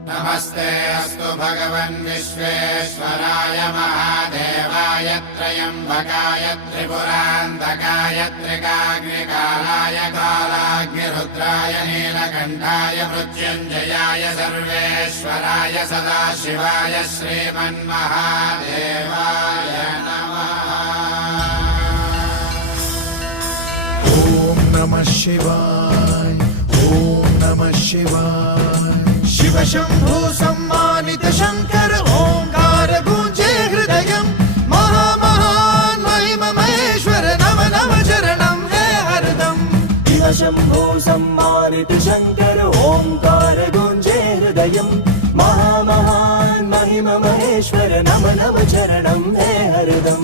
नमस्ते अस्तु भगवन् विश्वेश्वराय महादेवाय त्र्यम्बकाय त्रिपुरान्तकाय त्रिकाग्निकालाय कालाग्निरुद्राय नीलकण्ठाय मृत्युञ्जयाय सर्वेश्वराय सदाशिवाय श्रीमन्महादेवाय नमः। ॐ नमः शिवाय ॐ नमः शिवाय। शिव शंभो सम्मानित शंकर ओंकार गूंजे हृदयं महामहान महिम महेश्वर नम नम चरणं है हरदम। शिव शंभो सम्मानित शंकर ओंकार गूंजे हृदयं महामहान महिम महेश्वर नम नम चरणं है हरदम।